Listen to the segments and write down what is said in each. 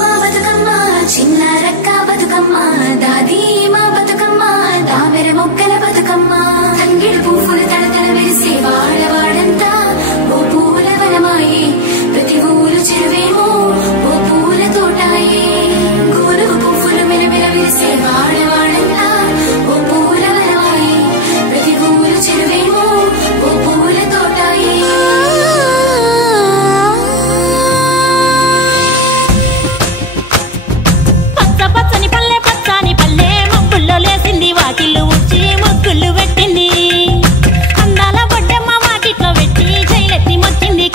మా బతుకమ్మ చిన్న రక్క బతుకమ్మ దాది మా బతుకమ్మ దామెర మొక్కల బతుకమ్మ తంగిడి పువ్వులు తడతల మెరిసే వాడవాడంతా ఓ పూల వనమాయే ప్రతి ఊరు చెరువేమో ఓ పూల తోటాయే గోరుగు పువ్వులు మెలమెల మెరిసే వాడవాడంతా ఓ పూల వనమాయే ప్రతి ఊరు చెరువేమో ఓ పూల తోటాయే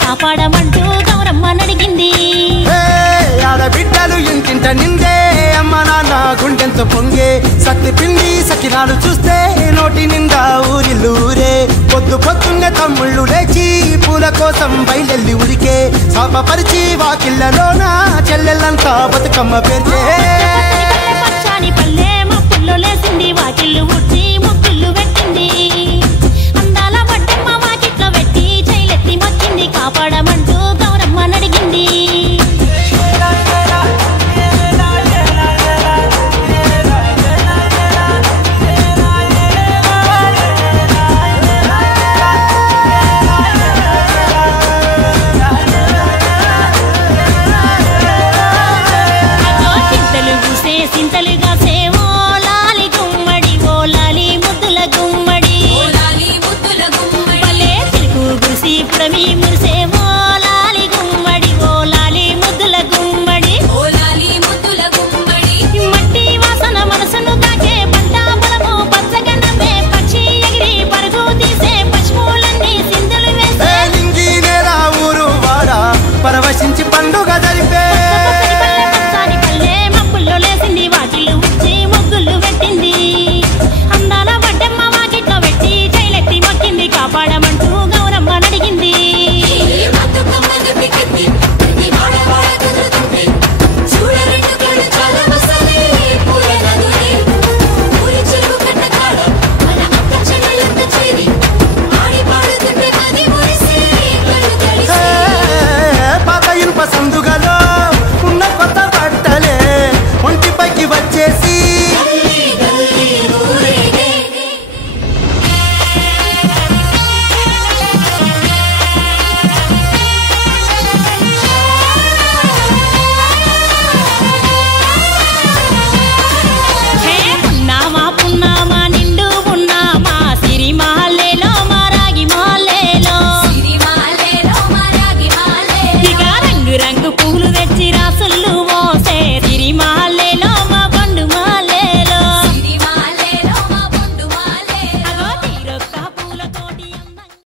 కాపాడమంటూ గౌరమ్మ నడిగింది ఆడబిడ్డలు ఇంటింట నిందే అమ్మ నాన్న గుండెంత పొంగే సత్తి పిండి సకినాలు చూస్తే నోటి నిండా ఊరిల్లూరే పొద్దు పొద్దున్నే తమ్ముళ్ళు లేచి పూల కోసం బయలెల్లి ఉరికే శాపపరిచి వాకిళ్ళలోన చెల్లెళ్ళంతా బతుకమ్మ పేర్చే